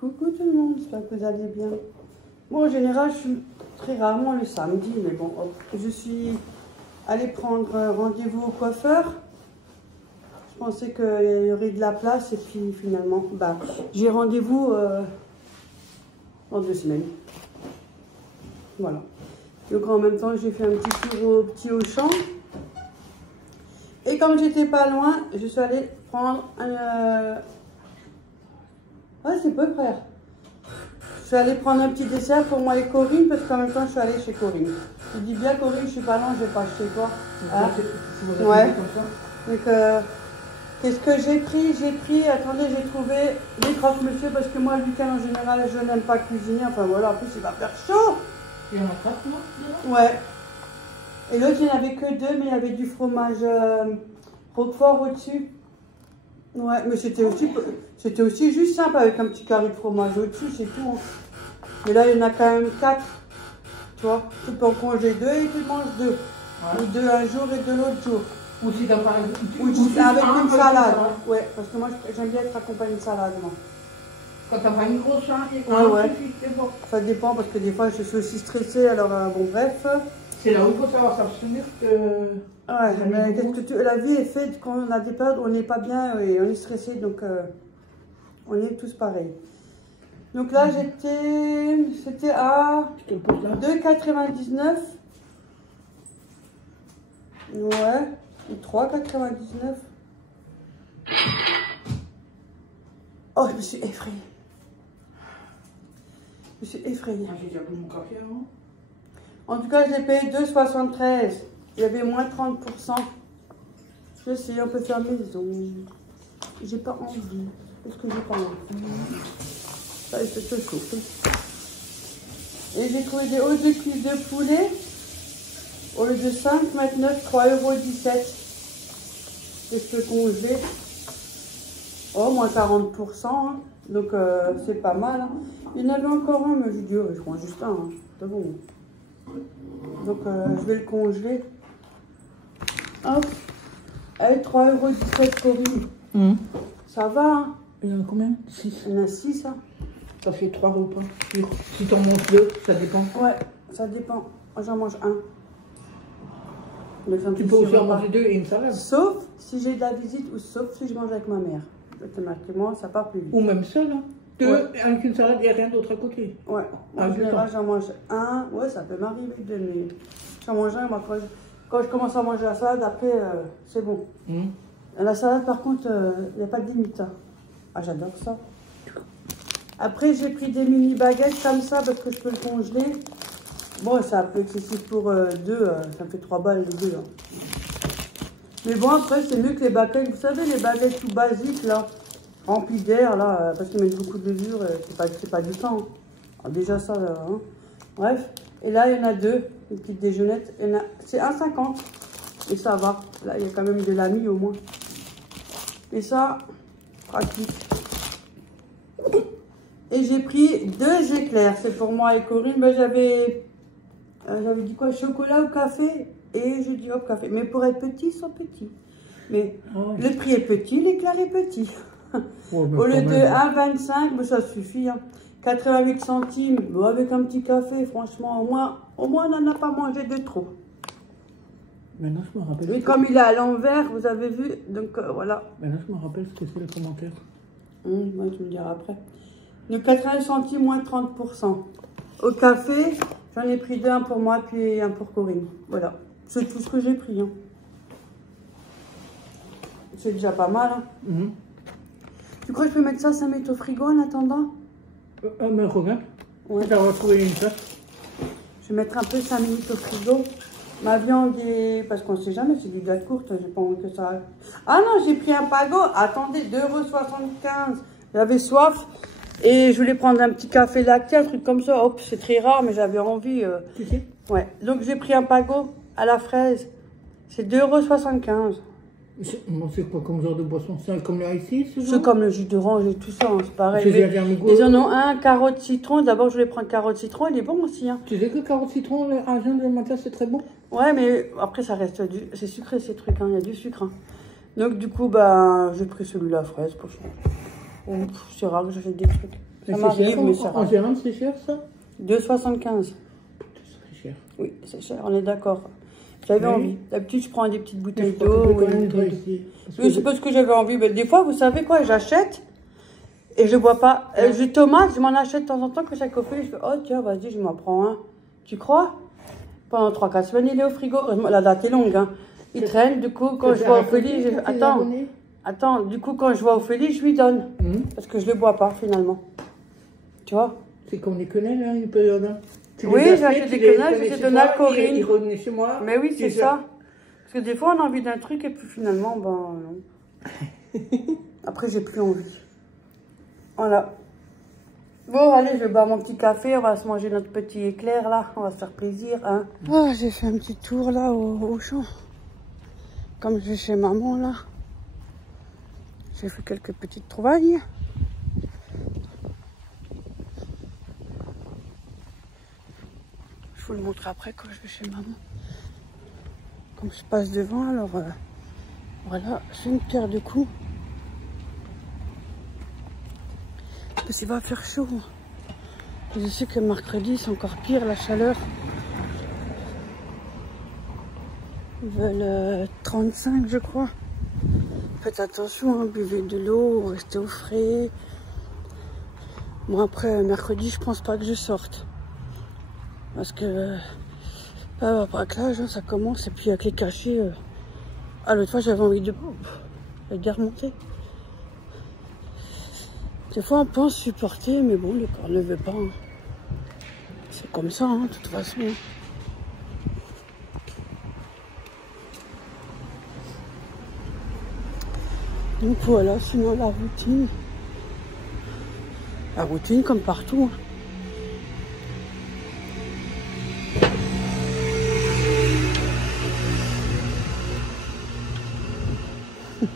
Coucou tout le monde, j'espère que vous allez bien. Bon, en général, je suis très rarement le samedi, mais bon, je suis allée prendre rendez-vous au coiffeur. Je pensais qu'il y aurait de la place et puis finalement, bah, j'ai rendez-vous dans 2 semaines. Voilà. Donc en même temps, j'ai fait un petit tour au petit Auchan. Et comme j'étais pas loin, je suis allée prendre un... Ouais, c'est peu frère. Je suis allée prendre un petit dessert pour moi et Corinne, parce qu'en même temps, je suis allée chez Corinne. Je dis bien, Corinne, je suis pas loin, je vais pas chez toi. Ah. Ouais. Donc, qu'est-ce que j'ai pris? J'ai pris, attendez, j'ai trouvé des croque-monsieur, parce que moi, le week-end, en général, je n'aime pas cuisiner. Enfin, voilà, en plus, il va faire chaud. Il y en a 4, non? Ouais. Et l'autre, il n'y en avait que 2, mais il y avait du fromage Roquefort au-dessus. Ouais, mais c'était aussi juste simple avec un petit carré de fromage au-dessus, c'est tout. Hein. Mais là, il y en a quand même 4. Tu vois, tu peux en congeler 2 et tu manges 2. Ouais. Ou 2 un jour et 2 l'autre jour. Ou si t'as pas avec une salade. Ouais, parce que moi, j'aime bien être accompagné de salade, moi. Quand t'as pas une grosse faim, ouais. C'est bon. Ça dépend, parce que des fois, je suis aussi stressée, alors bon, bref. C'est là où il faut savoir s'abstenir que... Ouais, mais la vie est faite quand on a des périodes où on n'est pas bien et on est stressé, donc on est tous pareils. Donc là, c'était à 2,99. Ouais, 3,99. Oh, je me suis effrayée. Je me suis effrayée. Ah, j'ai déjà bu mon café avant. En tout cas, j'ai payé 2,73. Il y avait moins 30%. Je sais, on peut faire maison. J'ai pas envie. Qu'est-ce que j'ai pas envie? Ça, il fait chaud. Et j'ai trouvé des hausses de cuisse de poulet. Au lieu de 5,29, 3,17 €. Que je peux congeler. Oh, moins 40%. Hein. Donc, c'est pas mal. Hein. Il y en avait encore un, mais j'ai dit, oh, je prends juste un. Hein. C'est bon. Donc, je vais le congeler. Hop. Allez, 3,17 € Corinne. Ça va, hein? Il y en a combien? 6. Il y en a 6, hein. Ça fait 3 repas. Si t'en manges 2, ça dépend. Ouais, ça dépend. Moi, j'en mange un. Tu peux aussi en manger 2 et une salade. Sauf si j'ai de la visite ou sauf si je mange avec ma mère. Automatiquement, ça part plus vite. Ou même seul, hein. 2 ouais. Avec une salade et rien d'autre à côté. Ouais. En général, j'en mange un. Ouais, ça peut m'arriver de mais j'en mange un. Moi, quand je commence à manger la salade, après, c'est bon. La salade, par contre, il n'y a pas de limite. Hein. Ah, j'adore ça. Après, j'ai pris des mini baguettes comme ça parce que je peux le congeler. Bon, c'est un peu excessif pour 2. Ça me fait 3 balles les 2. Hein. Mais bon, après, c'est mieux que les baguettes. Vous savez, les baguettes tout basiques, là, remplies d'air, là, parce qu'ils mettent beaucoup de levure. C'est pas du temps. Hein. Alors, déjà, ça, là, hein. Bref. Et là, il y en a 2. Une petite déjeunette. C'est 1,50 €. Et ça va. Là, il y a quand même de la mie au moins. Et ça, pratique. Et j'ai pris 2 éclairs. C'est pour moi et Corinne. Ben, j'avais dit quoi? Chocolat ou café? Et je dis hop, café. Mais pour être petit, ils sont petits. Mais le prix est petit, l'éclair est petit. Au lieu de 1,25, mais ça suffit. Hein. 88 centimes. Bon, avec un petit café, franchement, au moins on n'en a pas mangé de trop. Maintenant, je me rappelle. Mais comme il est à l'envers, vous avez vu, donc voilà. Maintenant, je me rappelle ce que c'est les commentaires. Moi, tu me diras après. Donc 80 centimes, moins 30%. Au café, j'en ai pris 2, un pour moi, puis un pour Corinne. Voilà. C'est tout ce que j'ai pris. Hein. C'est déjà pas mal. Hein. Tu crois que je peux mettre ça met au frigo en attendant? Mais regarde. Ouais. Tu vas trouver une place. Je vais mettre un peu 5 minutes au frigo. Ma viande est... Parce qu'on ne sait jamais, c'est du gars de courte. J'ai pas envie que ça... Ah non, j'ai pris un pago. Attendez, 2,75 €. J'avais soif. Et je voulais prendre un petit café lacté, un truc comme ça. Hop, c'est très rare, mais j'avais envie. Tu sais? Ouais. Donc j'ai pris un pago à la fraise. C'est 2,75 €. C'est quoi comme genre de boisson? C'est comme le ici? C'est comme le jus d'orange et tout ça, hein, c'est pareil. Ils en ont un, carotte citron. D'abord, je voulais prendre carotte citron, il est bon aussi. Hein. Tu sais que carotte citron, à jeun le matin, c'est très bon? Ouais, mais après, ça reste c'est sucré ces trucs, hein. Il y a du sucre. Hein. Donc, du coup, bah, j'ai pris celui-là fraise pour ça. C'est rare que j'achète des trucs. Ça m'arrive, mais ça en Gironde, c'est cher ça? 2,75. C'est cher. Oui, c'est cher, on est d'accord. J'avais envie. D'habitude, je prends des petites bouteilles Je d'eau. crois que quand même pas ici. Oui, c'est parce que j'avais envie. Mais des fois, vous savez quoi, j'achète et je bois pas. Je tomate, je m'en achète de temps en temps que chaque coffee, je fais, oh tiens, vas-y, je m'en prends un. Tu crois? Pendant 3-4 semaines, il est au frigo. La date est longue, hein. Il traîne, du coup, quand je vois Ophélie, attends, du coup, quand je vois Ophélie, je lui donne. Parce que je le bois pas, finalement. Tu vois? C'est comme les quenelles, hein, une période. Hein. Oui, j'ai acheté des quenelles, je les ai données à Corinne. Ils revenaient chez moi. Mais oui, c'est ça. Parce que des fois, on a envie d'un truc et puis finalement, ben non. Après, j'ai plus envie. Voilà. Bon, allez, je vais boire mon petit café. On va se manger notre petit éclair, là. On va se faire plaisir, hein. Oh, j'ai fait un petit tour, là, au champ. Comme je vais chez maman, là. J'ai fait quelques petites trouvailles. Je vous le montre après quand je vais chez maman. Comme je passe devant, alors voilà, j'ai une pierre de coups. Parce qu'il va faire chaud. Je sais que mercredi, c'est encore pire, la chaleur. Ils veulent 35, je crois. Faites attention, hein, buvez de l'eau, restez au frais. Bon, après, mercredi, je pense pas que je sorte. Parce que braquage, ça commence, et puis avec les cachets. Ah, l'autre fois, j'avais envie de remonter. Des fois, on pense supporter, mais bon, le corps ne veut pas. Hein. C'est comme ça, hein, de toute façon. Donc voilà, sinon la routine. La routine comme partout. Hein.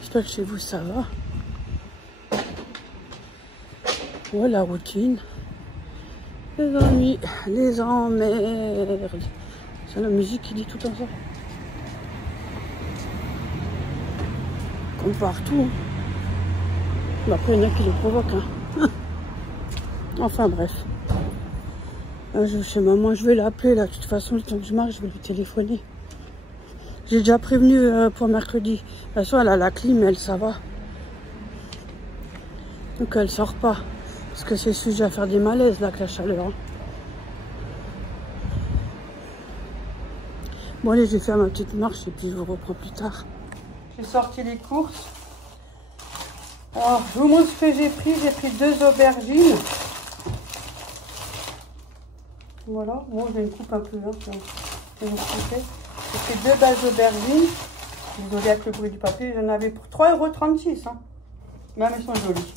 J'espère que chez vous ça va. Ouais, la routine. Les ennuis, les emmerdes. C'est la musique qui dit tout comme ça. Comme partout. Hein. Mais après, il y en a qui les provoquent. Hein. Enfin bref. Là, je vais chez maman, je vais l'appeler là. De toute façon, le temps que je marche, je vais lui téléphoner. J'ai déjà prévenu pour mercredi. De toute façon, elle a la clim, elle, ça va. Donc elle sort pas. Parce que c'est sujet à faire des malaises là avec la chaleur. Hein. Bon allez, je vais faire ma petite marche et puis je vous reprends plus tard. J'ai sorti les courses. Alors, je vous montre ce que j'ai pris. J'ai pris 2 aubergines. Voilà. Bon, j'ai une coupe un peu. Hein, j'ai pris 2 bases d'aubergines. Désolée avec le bruit du papier. J'en avais pour 3,36 €. Hein. Même elles sont jolies.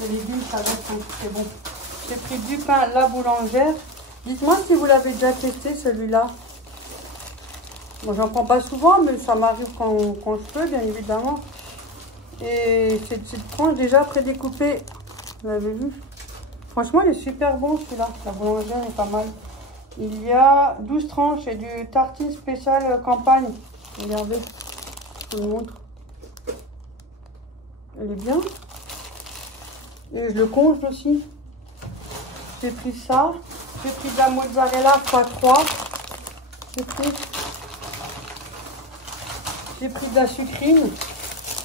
Les légumes, ça reste très bon. J'ai pris du pain La Boulangère. Dites-moi si vous l'avez déjà testé, celui-là. Moi, j'en prends pas souvent, mais ça m'arrive quand je peux, bien évidemment. Et c'est cette tranche déjà prédécoupée. Vous l'avez vu? Franchement, il est super bon, celui-là. La Boulangère est pas mal. Il y a 12 tranches et du tartine spécial campagne. Regardez, je vous montre. Elle est bien. Et je le congèle aussi. J'ai pris ça. J'ai pris de la mozzarella x3. J'ai pris de la sucrine.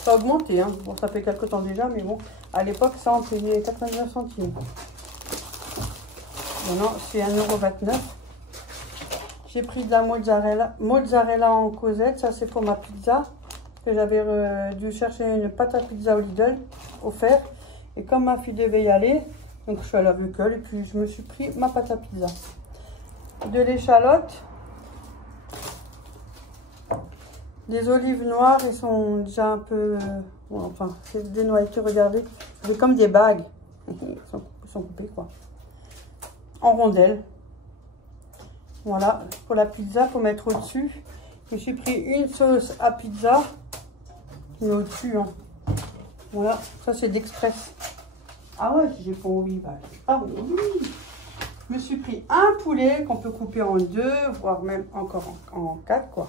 Ça a augmenté. Hein. Bon, ça fait quelques temps déjà, mais bon. À l'époque, ça, on payait 99 centimes. Maintenant, c'est 1,29 €. J'ai pris de la mozzarella en causette. Ça, c'est pour ma pizza. Que j'avais dû chercher une pâte à pizza au Lidl, offert. Et comme ma fille devait y aller, donc je suis allée avec elle et puis je me suis pris ma pâte à pizza. De l'échalote. Des olives noires, elles sont déjà un peu... bon, enfin, c'est des noyautés, regardez. C'est comme des bagues. Elles sont coupées, quoi. En rondelles. Voilà, pour la pizza, pour mettre au-dessus. Je me suis pris une sauce à pizza. Mais au-dessus, hein. Voilà, ça c'est d'Express. Ah ouais, j'ai pas envie. Bah, ah oui. Je me suis pris un poulet qu'on peut couper en 2, voire même encore en 4, quoi.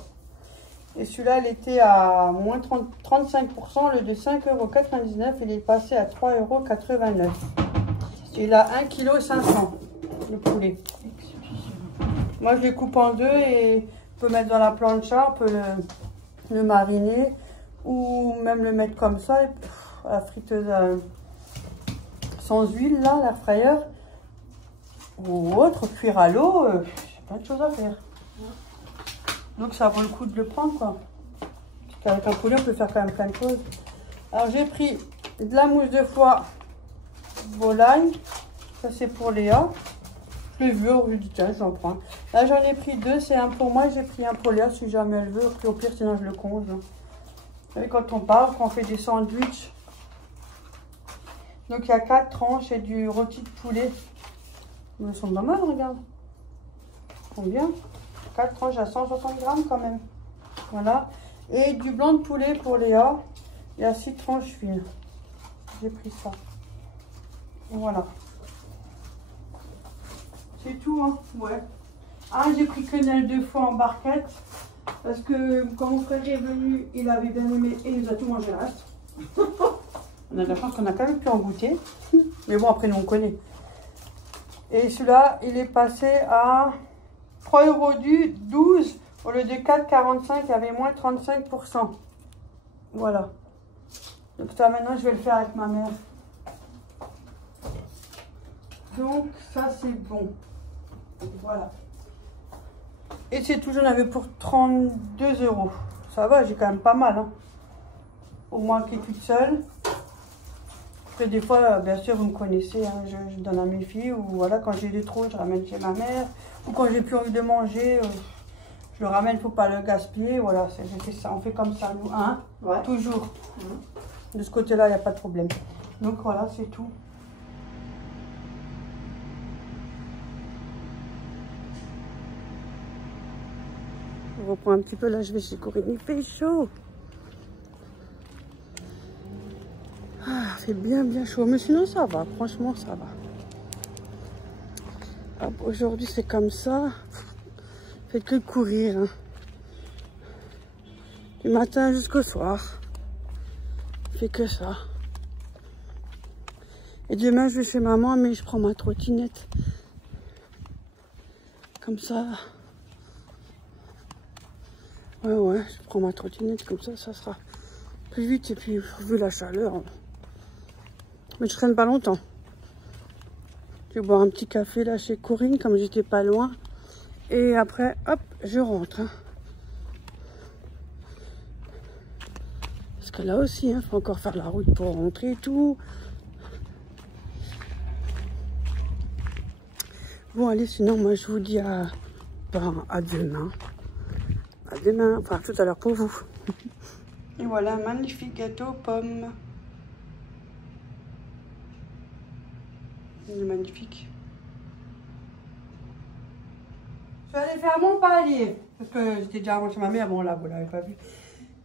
Et celui-là, il était à moins 35%. Le de 5,99 €, il est passé à 3,89 €. Il a 1,5 kg le poulet. Moi, je les coupe en deux et on peut mettre dans la plancha, on peut le mariner ou même le mettre comme ça à la friteuse sans huile, là, l'air fryer. Ou autre, cuire à l'eau, j'ai plein de choses à faire. Donc ça vaut le coup de le prendre, quoi. Parce qu'avec un poulet, on peut faire quand même plein de choses. Alors j'ai pris de la mousse de foie volaille. Ça c'est pour Léa. Je l'ai vu, je dis tiens, j'en prends. Là j'en ai pris deux, c'est un pour moi et j'ai pris un pour Léa si jamais elle veut. Puis au pire, sinon je le conge. Vous savez, quand on part, quand on fait des sandwichs. Donc il y a 4 tranches et du rôti de poulet. Ils sont pas mal, regarde. Combien? 4 tranches à 160 grammes quand même. Voilà. Et du blanc de poulet pour Léa. Il y a 6 tranches fines. J'ai pris ça. Voilà. C'est tout, hein. Ouais. Ah, j'ai pris quenelle 2 fois en barquette. Parce que quand mon frère est venu, il avait bien aimé et il nous a tout mangé le reste. On a de la chance qu'on a quand même pu en goûter. Mais bon, après, nous, on connaît. Et celui-là, il est passé à 3 € du 12. Au lieu de 4,45, il y avait moins 35%. Voilà. Donc ça, maintenant, je vais le faire avec ma mère. Donc, ça, c'est bon. Voilà. Et c'est tout, j'en avais pour 32 €. Ça va, j'ai quand même pas mal. Hein. Au moins qui est toute seule. Après, des fois, bien sûr, vous me connaissez, hein, je donne à mes filles. Ou voilà, quand j'ai des trop, je ramène chez ma mère. Ou quand j'ai plus envie de manger, je le ramène, il ne faut pas le gaspiller. Voilà, je fais ça, on fait comme ça, nous. Hein, ouais. Toujours. De ce côté-là, il n'y a pas de problème. Donc voilà, c'est tout. On reprend un petit peu, là je vais chez Corinne, il fait chaud. Ah, il fait bien chaud, mais sinon ça va, franchement ça va. Aujourd'hui c'est comme ça, faites que courir. Hein. Du matin jusqu'au soir, je fais que ça. Et demain je vais chez maman, mais je prends ma trottinette. Comme ça. Ouais, je prends ma trottinette comme ça sera plus vite. Et puis, vu la chaleur, mais je traîne pas longtemps. Je vais boire un petit café là chez Corinne, comme j'étais pas loin. Et après, hop, je rentre. Hein. Parce que là aussi, il faut encore faire la route pour rentrer et tout. Bon, allez, sinon, moi, je vous dis à demain. À demain, enfin tout à l'heure pour vous. Et voilà, un magnifique gâteau aux pommes. Il est magnifique. Je suis allée faire mon palier. Parce que j'étais déjà avant chez ma mère. Bon là, vous l'avez pas vu.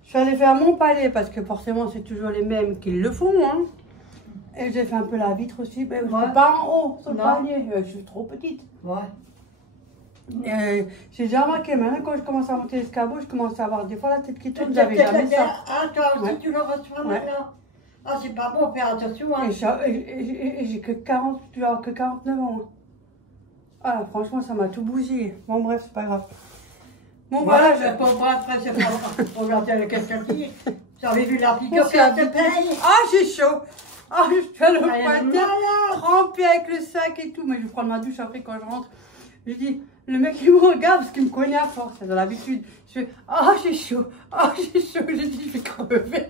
Je suis allée faire mon palier parce que forcément c'est toujours les mêmes qui le font. Hein. Et j'ai fait un peu la vitre aussi. Mais je suis pas en haut sur le palier. Je suis trop petite. Ouais. J'ai déjà remarqué, maintenant quand je commence à monter l'escabeau, je commence à avoir des fois la tête qui tourne, j'avais jamais ça. Ah, toi aussi tu le reçois maintenant. Ah, c'est pas bon, faire attention. Hein. Et j'ai que 49 ans. Ah, franchement, ça m'a tout bousillé. Bon, bref, c'est pas grave. Bon, voilà. Je vais pas moi, après, c'est pas regarder avec quelqu'un qui. Vous avez vu l'article que ça te paye. Ah, j'ai chaud. Ah, je fais le pointeur, trempé avec le sac et tout. Mais je vais prendre ma douche après quand je rentre. Je dis, le mec il me regarde parce qu'il me connaît à force, c'est dans l'habitude. Je fais, ah j'ai chaud, j'ai chaud. J'ai dit, je vais crever.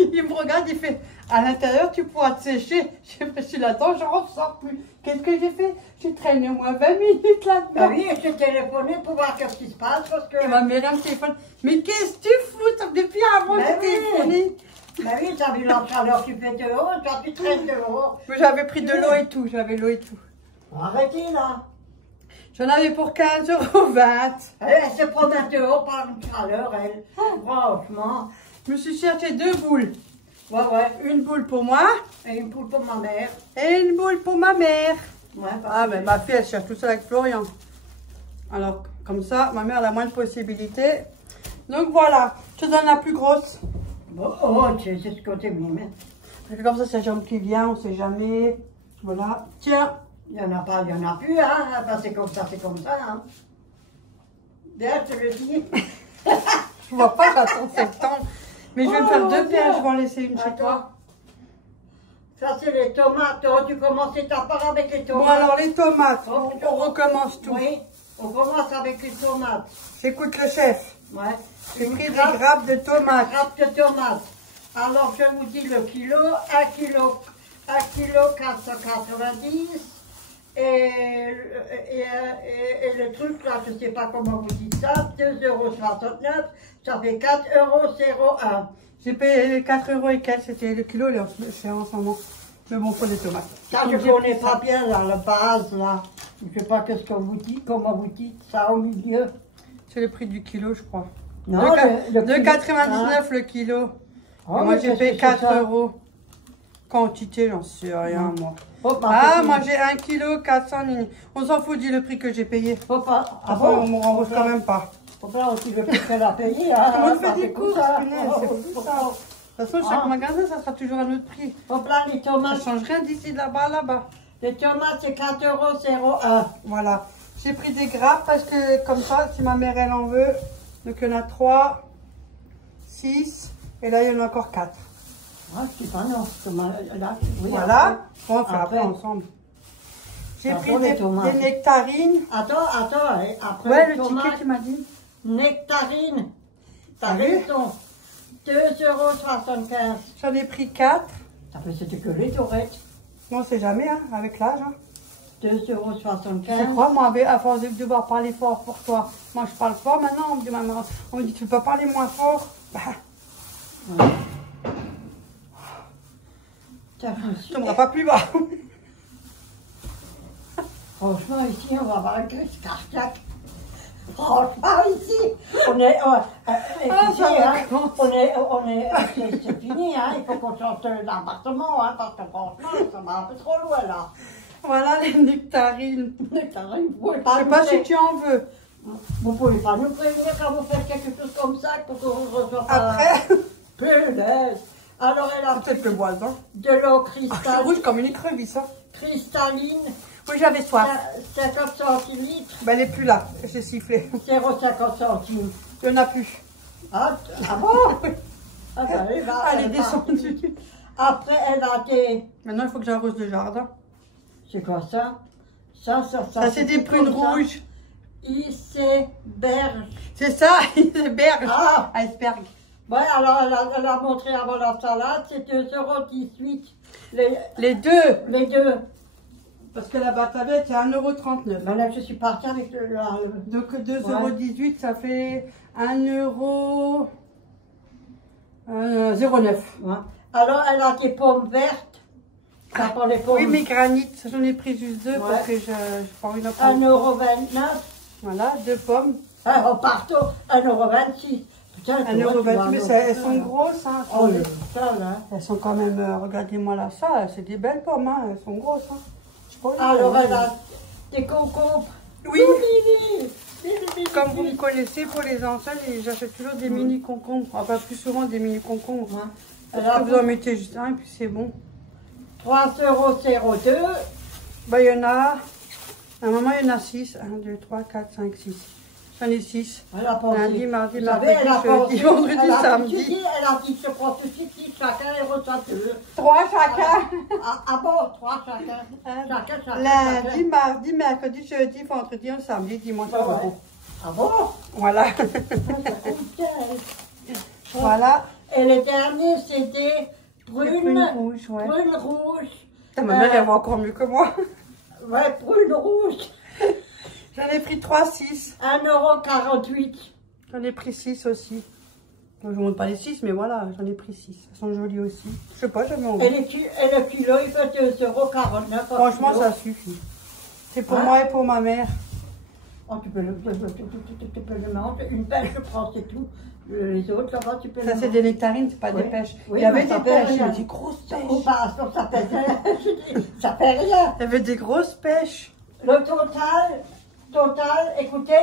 Il me regarde, il fait, à l'intérieur tu pourras te sécher. J'ai fait, je suis là-dedans, je ne ressors plus. Qu'est-ce que j'ai fait? J'ai traîné au moins 20 minutes là-dedans. Bah oui, je t'ai téléphoné pour voir ce qui se passe parce que. Et ma mère me téléphone, mais qu'est-ce que tu fous? Depuis avant de téléphoner. Bah oui, t'as vu la chaleur qui fait dehors, toi tu traînes dehors. J'avais pris de l'eau et tout, j'avais l'eau et tout. Arrêtez là. J'en avais pour 15,20 €. Elle se promène dehors par une chaleur, elle. Franchement. Je me suis cherché 2 boules. Ouais. Une boule pour moi. Et une boule pour ma mère. Et une boule pour ma mère. Ouais, ah, mais ma fille, elle cherche tout ça avec Florian. Alors, comme ça, ma mère elle a moins de possibilités. Donc voilà, je te donne la plus grosse. Bon, c'est ce côté même. Comme ça, c'est la jambe qui vient, on sait jamais. Voilà. Tiens. Il n'y en a pas, il n'y en a plus, hein. Ben, c'est comme ça, hein. Bien, je te le dis. Je vois pas, j'attends septembre. Mais je vais me faire 2 paires, je vais en laisser une chez toi. Ça, c'est les tomates. Tu aurais dû commencer ta part avec les tomates. Bon, alors les tomates, Oh, on recommence tout. Oui, on commence avec les tomates. J'écoute le chef. Ouais. J'ai pris des grappes de tomates. Grappe de tomates. Alors, je vous dis le kilo, 1 kilo 490. Et le truc là, je ne sais pas comment vous dites ça, 2,69 €, ça fait 4,01 €. J'ai payé 4 € et quelques, c'était le kilo, là, c'est en ce moment. Mais bon, pour les tomates. Ça, je ne connais pas bien là, la base là. Je ne sais pas qu'est-ce que vous dites, comment vous dites ça au milieu. C'est le prix du kilo, je crois. Non, le 2,99 le kilo. Oh, moi, j'ai payé 4 ça. €. Quantité, j'en sais rien, moi. Faut pas Ah, que- moi, j'ai 1 kg 400 lignes. On s'en fout, dis le prix que j'ai payé. Faut pas. Ah Après, bon, on me rembourse quand même pas. Faut pas aussi le prix qu'elle a payé. Hein, Comment on ça fait des fait courses, ça. punaise, c'est fou, ça. De toute façon, chaque magasin, ça sera toujours un autre prix. Faut pas les Ça tomates. change rien d'ici là-bas à là-bas. Les tomates, c'est 4,01 €. Voilà. J'ai pris des grappes parce que comme ça, si ma mère elle en veut, donc il y en a 3, 6, et là il y en a encore 4. Ah, je sais pas, non. Là, oui, Voilà. On fait après Après. ensemble. J'ai Après, pris les des tomates. nectarines. Attends, et après Ouais, les le tomates, ticket tu m'as dit. nectarines. T'as Ah oui. raison. 2,75 €. J'en ai pris 4. Ça fait c'était que les torettes. Non, c'est jamais, hein, avec l'âge. Hein. 2,75 Je €. crois, moi, à force de devoir parler fort pour toi. Moi, je parle fort maintenant. On me dit, maman, on me dit, tu peux pas parler moins fort. Bah, Ouais. Tiens, je me suis- tu tomberas pas plus bas. Franchement, ici, on va avoir une crise cardiaque. Franchement, ici, on est. Écoutez, ça va, hein, c'est fini, hein. Il faut qu'on change d'appartement, hein, parce que franchement, ça va un peu trop loin, là. Voilà les nectarines. Nectarine, vous pouvez Je pas sais nous pas si prévenir. tu en veux. Vous pouvez pas nous prévenir quand vous faites quelque chose comme ça pour qu'on ne reçoive pas. Après, Punaise. Alors, elle a peut-être le voisin. de l'eau Ah, je suis rouge comme une écrevisse. Hein. cristalline, Oui, j'avais soif. 50 centilitres, Ben, elle est plus là. J'ai sifflé. 0,50 centimes. Il n'y en a plus. Ah bon? Ah ben, elle va, Elle est elle va. descendue. Après, elle a des... Maintenant, il faut que j'arrose le jardin. C'est quoi ça? Ça, Ça, c'est des prunes rouges. Iceberg. C'est ça, iceberg. Ah! Iceberg. Ouais, alors elle a montré avant la salade, c'est 2,18 €. Les deux. Les deux. Parce que la batabette, c'est 1,39 €. Ben là, je suis partie avec le... Donc 2,18 €, ça fait 1,09 €. Ouais. Alors, elle a des pommes vertes. Ça prend les pommes. Oui, mais granit, j'en ai pris juste 2 parce que je prends une autre. 1,29 €. Voilà, 2 pommes. Ah, oh, pardon, 1,26 €. Putain, 1,28 €, mais elles sont grosses. Hein, Oh, le putain, là. elles sont quand même, regardez-moi là, ça, c'est des belles pommes, hein, elles sont grosses. Hein. Je sais pas, Alors, elle a des concombres. Oui, Oui. comme vous me connaissez, pour les anciens, j'achète toujours des mini concombres. Enfin, plus souvent des mini concombres. Ouais. Parce Elle a que vous en mettez juste un et puis c'est bon. 3,02 €. Bah, il y en a, à un moment, il y en a 6. 1, 2, 3, 4, 5, 6. J'en ai 6. Elle a pensé. Lundi, mardi, Vous savez, mercredi, elle a pensé. jeudi, vendredi, Elle a samedi. dit, elle a dit, je prends tout de suite, si chacun est reçoit 2. 3 chacun. Ah bon, 3 chacun. Chacun. Lundi, mardi, mercredi, jeudi, vendredi, samedi, dimanche, Ah ouais. vendredi. Ah bon? Voilà. Voilà. Et le dernier, c'était Les prune rouges, ouais. Prune rouge. Putain, ma mère, elle va encore mieux que moi. Ouais, prune rouge. J'en ai pris 3, 6. 1,48 €. J'en ai pris 6 aussi. Je ne vous montre pas les 6, mais voilà, j'en ai pris 6. Elles sont jolies aussi. Je sais pas, j'avais envie. Et le kilo, il fait 2,49 €. Franchement, ça suffit. C'est pour moi et pour ma mère. Oh, tu peux le manger. Une pêche, je prends, c'est tout. Les autres, là-bas, tu peux Ça, le c'est manger. des nectarines, c'est pas Oui. des pêches. Oui, Il y avait mais ça des fait pêches, rien. mais des grosses Oh, pêches. bah, ça fait rien. Ça fait rien. Il y avait des grosses pêches. Le total, écoutez,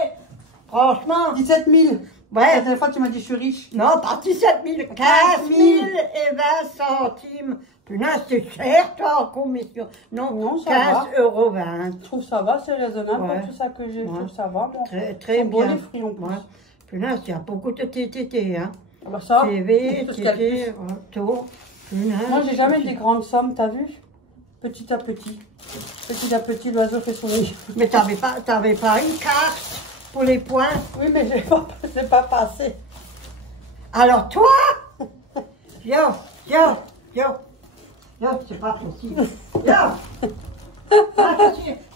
franchement, 17 000. La ouais, dernière fois, tu m'as dit je suis riche. non, pas 17 000, 15 000 et 20 centimes Punaise, c'est cher, toi, en commission. Non, ça 15,20 €. Je trouve ça va, c'est raisonnable Ouais. pour tout ça que j'ai. Je Ouais. trouve ça va. Bon. Très Sont beaux, bien. les fruits en plus. Ouais. Punaise, il y a beaucoup de TTT, hein. Ah bah ça, TV, tout ce qu'il y a de plus. TT, tout. Punaise. Moi, j'ai jamais des grandes sommes, t'as vu? Petit à petit. Petit à petit, l'oiseau fait son nid. Mais t'avais pas une carte pour les points? Oui, mais je l'ai pas passé. Alors toi, yo, c'est pas possible. Yo,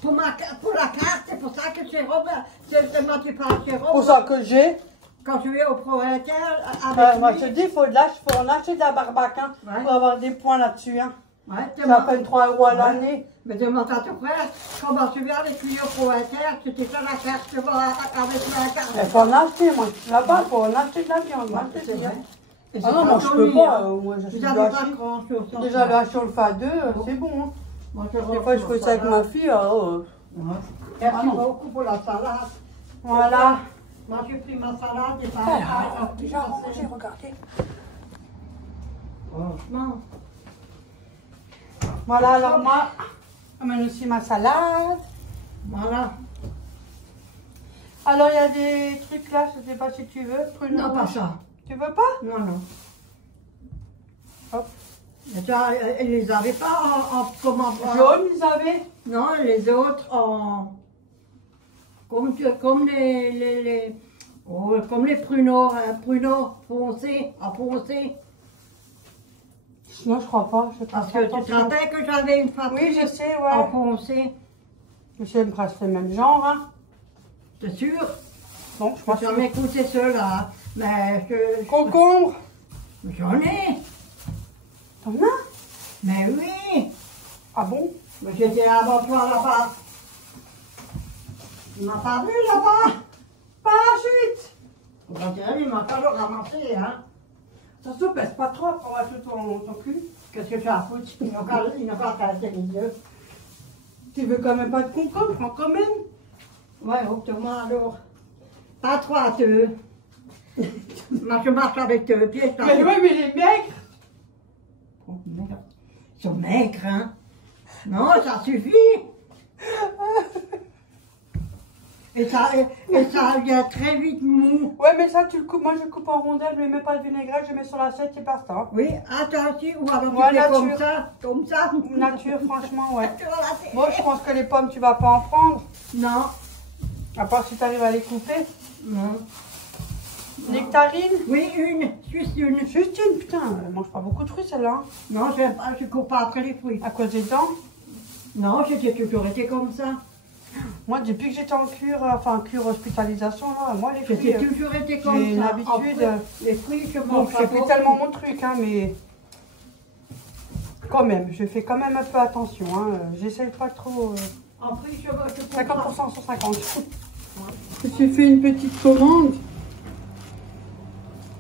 pour la carte, c'est pour ça que Jérôme, c'est moi qui parle Jérôme. Pour ça que j'ai. Quand je vais au propriétaire avec Moi, lui, je te dis, il faut en acheter de la barbaque, hein, Ouais. pour avoir des points là-dessus. Hein. ouais, C'est à peine 3 € à l'année. Mais demande à ton frère, comment je vais avec lui au propriétaire, tu t'es fait la carte avec la carte. Il faut en acheter, moi. Là-bas, il faut en acheter de la viande. Moi, je te C'est dis, vrai. hein. Et Ah c'est non, moi, je peux joli, pas. hein. Moi, je suis Vous n'avez pas gâchée. grand-chose. Déjà, le haché, on le fait à deux, c'est bon. Hein. Moi, je Des fois, je fais ça avec ma fille. Merci Ah non. beaucoup pour la salade. Voilà. Moi, j'ai pris ma salade et pas Alors, déjà, j'ai regardé. Franchement. Voilà, alors moi, j'amène aussi ma salade. Voilà. Alors, il y a des trucs là, je sais pas si tu veux. Pruneaux. Non, pas ça. Tu veux pas? Non, non. Hop. Mais ça, ils les avaient pas en comment? Jaune, ils avaient. Non, les autres en. Comme les pruneaux, pruneaux foncés, en foncé. Non, je crois pas. Je Parce que tu te rappelles que j'avais une fabrique Oui, je sais, en ouais. foncé. Mais c'est presque le même genre, hein. C'est sûr? Bon, je pense J'ai jamais goûté ceux-là. Mais Concombre. j'en ai. T'en as? Mais oui. Ah bon? Mais j'étais avant toi là-bas. Il m'a pas vu là-bas. Parachute! On va dire, il m'a pas le ramasser, hein. Ça se pèse pas trop pour mettre ton cul. Qu'est-ce que tu as foutu? Ils n'ont pas cassé les yeux. Tu veux quand même pas de concombre, prends quand même. Ouais, obtenez-moi alors. Pas trois, deux. Moi, je marche avec deux pieds. Mais ouais, mais les maigres. Oh, merde. Ils sont maigres, hein. Non, ça suffit. Et ça vient très vite mou. Ouais, mais ça, tu le coupes. Moi, je coupe en rondelles, je mets pas de vinaigrette, je mets sur l'assiette et basta. Oui, attends, ou alors Ouais, tu fais comme nature. ça, comme ça. Nature, franchement, ouais. Tu vas la faire. Bon, je pense que les pommes, tu vas pas en prendre. Non, À part si tu arrives à les couper. non. Nectarine. Oui, juste une. Juste une, putain, elle mange pas beaucoup de fruits celle-là. Hein. Non, je cours pas après les fruits. À cause des dents. Non, j'ai toujours été comme ça. Moi, depuis que j'étais en cure, enfin cure hospitalisation, là, moi les fruits. J'ai toujours été comme ça. J'ai une En habitude. fruits, les fruits, je Bon, mange je pas fais plus beaucoup. tellement mon truc, hein, mais quand même, je fais quand même un peu attention. Hein. J'essaye pas trop. En fruits, je cours 50% sur 50. Je me suis fait une petite commande.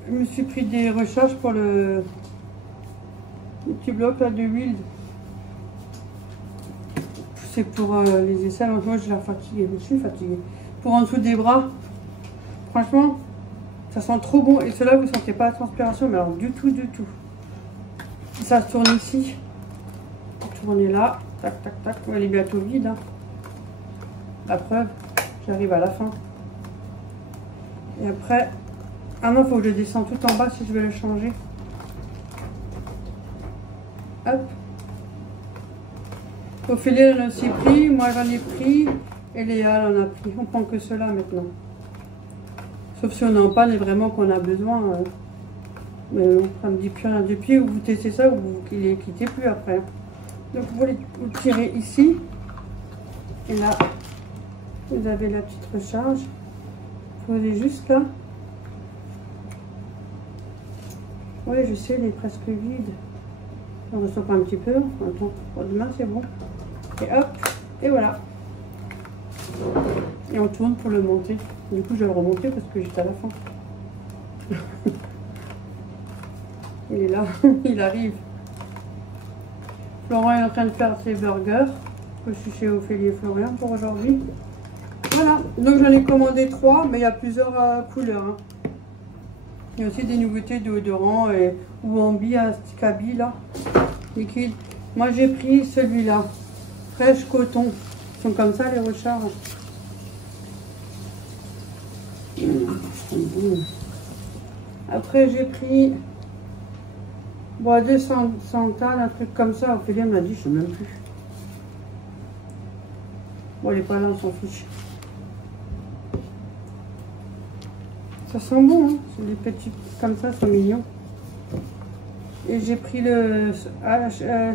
Je me suis pris des recherches pour le petit bloc là de huile. C'est pour les aisselles. Moi, je suis fatiguée. Je suis fatiguée. Pour en dessous des bras. Franchement, ça sent trop bon. Et cela, vous ne sentez pas la transpiration, mais alors du tout, du tout. Ça se tourne ici. Tournez là. Tac, tac, tac. Elle est bientôt vide. Hein. La preuve, j'arrive à la fin. Et après, ah non, il faut que je descende tout en bas si je veux le changer. Hop. Ophélie elle en a aussi pris, moi j'en ai pris, et Léa elle en a pris. On prend que cela maintenant. Sauf si on est en panne et vraiment qu'on a besoin. Mais non, ça me dit plus rien. Depuis où vous testez ça, vous ne les quittez plus après. Donc vous le tirez ici. Et là, vous avez la petite recharge. Vous posez juste là. Oui, je sais, elle est presque vide. On ressort pas un petit peu. Attends, pour demain c'est bon. Et hop, et voilà. Et on tourne pour le monter. Du coup, je vais le remonter parce que j'étais à la fin. Il est là, il arrive. Florent est en train de faire ses burgers. Je suis chez Ophélie et Florian pour aujourd'hui. Voilà, donc j'en ai commandé 3, mais il y a plusieurs couleurs. Hein. Il y a aussi des nouveautés déodorants ou Ambi à Sticabi là. liquide. Moi j'ai pris celui-là, fraîche coton. Ils sont comme ça les recharges. Après j'ai pris bon, 200 centales, un truc comme ça. Ophélie me l'a dit, je sais même plus. Bon, elle est pas là, on s'en fiche. Ça sent bon, hein. C'est des petits comme ça, sont mignons. Et j'ai pris le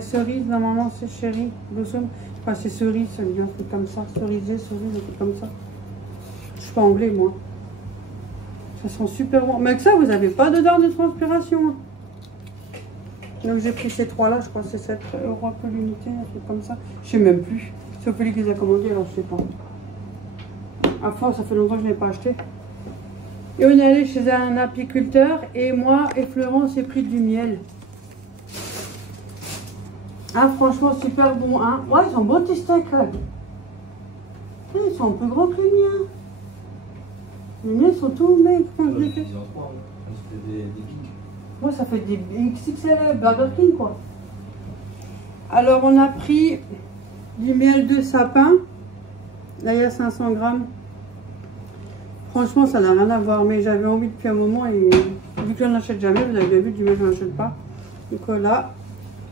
cerise, normalement c'est chéri, blossom. Enfin c'est cerise, ça vient un truc comme ça, cerisé, cerise, un truc comme ça. Je suis pas anglais moi. Ça sent super bon. Mais avec ça, vous n'avez pas d'odeur de transpiration. Hein. Donc j'ai pris ces trois là, je crois que c'est 7 € un peu l'unité, un truc comme ça. Je sais même plus. C'est Ophélie qui les a commandés, alors je sais pas. À force, ça fait longtemps que je ne l'ai pas acheté. Et on est allé chez un apiculteur et moi et Florence, j'ai pris du miel. Ah, franchement, super bon, hein. Ouais, ils sont beaux tes steaks, là. Ils sont un peu gros que les miens. Les miens sont tout maigres. Moi, ça fait des XXL Burger King, quoi. Alors, on a pris du miel de sapin. Là, il y a 500 grammes. Franchement, ça n'a rien à voir, mais j'avais envie depuis un moment et vu que je n'en achète jamais, vous avez bien vu, du miel, je n'en achète pas. Donc là,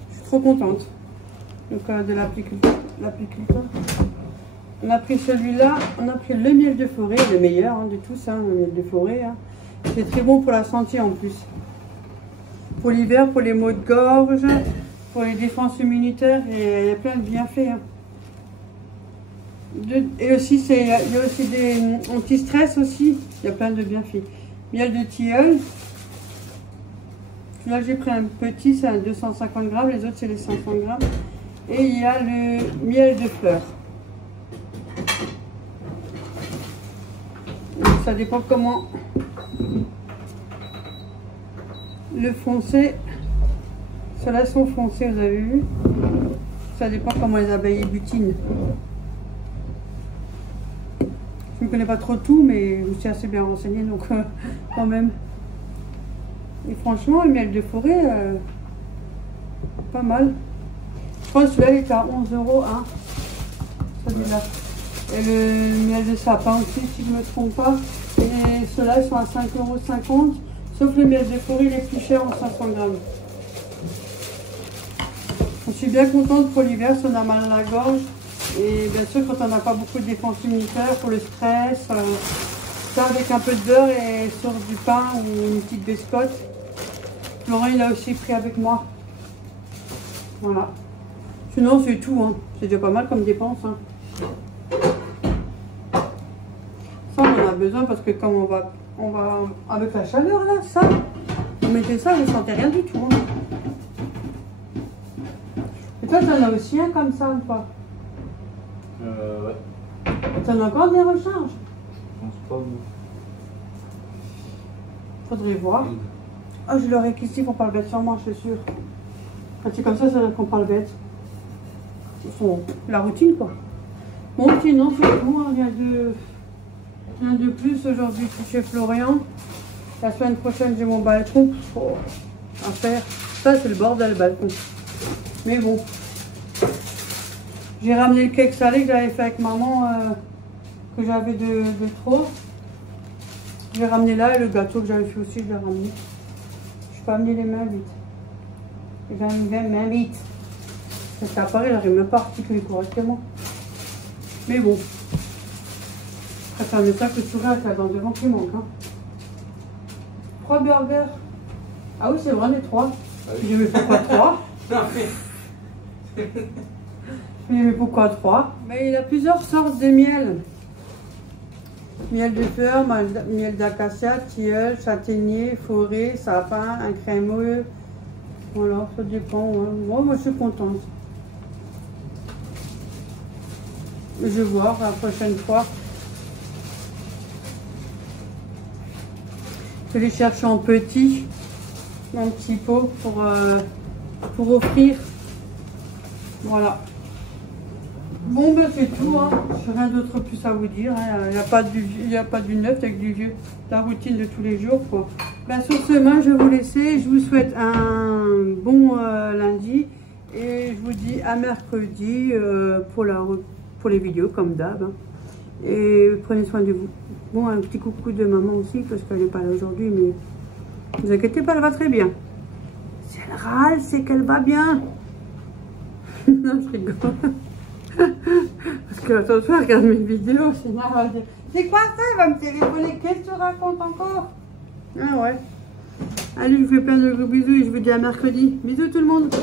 je suis trop contente. Donc de l'apiculteur. On a pris celui-là, on a pris le miel de forêt, le meilleur hein, de tous, hein, le miel de forêt. Hein. C'est très bon pour la santé en plus. Pour l'hiver, pour les maux de gorge, pour les défenses immunitaires, et il y a plein de bienfaits. Hein. Et aussi, il y a aussi des anti-stress aussi, il y a plein de bienfaits. Miel de tilleul. Là, j'ai pris un petit, c'est un 250 grammes, les autres, c'est les 500 grammes. Et il y a le miel de fleurs. Donc, ça dépend comment le foncé. Ceux-là sont foncés, vous avez vu. Ça dépend comment les abeilles butinent. Je ne connais pas trop tout, mais je me suis assez bien renseignée, donc quand même. Et franchement, le miel de forêt, pas mal. Je crois que celui-là, il est à 11 €, hein, celui-là. Et le miel de sapin aussi, si je ne me trompe pas. Et ceux-là, ils sont à 5,50 €. Sauf le miel de forêt, il est plus cher en 500 grammes. Je suis bien contente pour l'hiver, si on a mal à la gorge. Et bien sûr, quand on n'a pas beaucoup de défense immunitaire, pour le stress, ça avec un peu de beurre et sur du pain ou une petite biscotte. Laurent, il a aussi pris avec moi. Voilà. Sinon, c'est tout. Hein. C'est déjà pas mal comme dépense. Hein. Ça, on en a besoin parce que comme on va avec la chaleur, là, ça, vous mettez ça, vous ne sentez rien du tout. Hein. Et toi, t'en as aussi un comme ça ou pas? Ouais. T'en as encore des recharges? Je pense pas, moi. Faudrait voir. Ah, je l'aurais qu'ici pour pas le bête sur moi, je suis sûre. Quand c'est comme ça qu'on parle bête. Ils font la routine, quoi. Bon, sinon, c'est tout. Hein. Rien de plus. Aujourd'hui, je suis chez Florian. La semaine prochaine, j'ai mon balcon à faire. Ça, c'est le bordel, le balcon. Mais bon. J'ai ramené le cake salé que j'avais fait avec maman, que j'avais de trop. Je l'ai ramené là et le gâteau que j'avais fait aussi, je l'ai ramené. Je suis pas amené les mains vite. J'ai amené les mains vite. Cet appareil, j'arrive même pas à articuler correctement. Mais bon. Je préfère mettre ça que sourire avec la dent devant qui manque. Hein. 3 burgers. Ah oui, c'est vrai, les 3. Ah oui. Je mets pourquoi 3 Mais pourquoi 3? Mais il a plusieurs sortes de miel. Miel de fleurs, miel d'acacia, tilleul, châtaignier, forêt, sapin, un crémeux. Voilà, ça dépend. Hein. Moi, je suis contente. Je vais voir la prochaine fois. Je vais les chercher en petit, un petit pot pour offrir. Voilà. Bon, ben c'est tout, hein. Je n'ai rien d'autre plus à vous dire. Hein. Il n'y a pas du neuf avec du vieux. La routine de tous les jours, quoi. Ben, sur ce, je vais vous laisser. Je vous souhaite un bon lundi Et je vous dis à mercredi pour les vidéos, comme d'hab. Hein. Et prenez soin de vous. Bon, un petit coucou de maman aussi, parce qu'elle n'est pas là aujourd'hui, mais ne vous inquiétez pas, elle va très bien. Si elle râle, c'est qu'elle va bien. Non, je rigole. Parce que attention, elle regarde mes vidéos, sinon elle va dire c'est quoi ça? Elle va me téléphoner, qu'est-ce que tu racontes encore? Ah ouais. Allez, je vous fais plein de gros bisous et je vous dis à mercredi. Bisous tout le monde.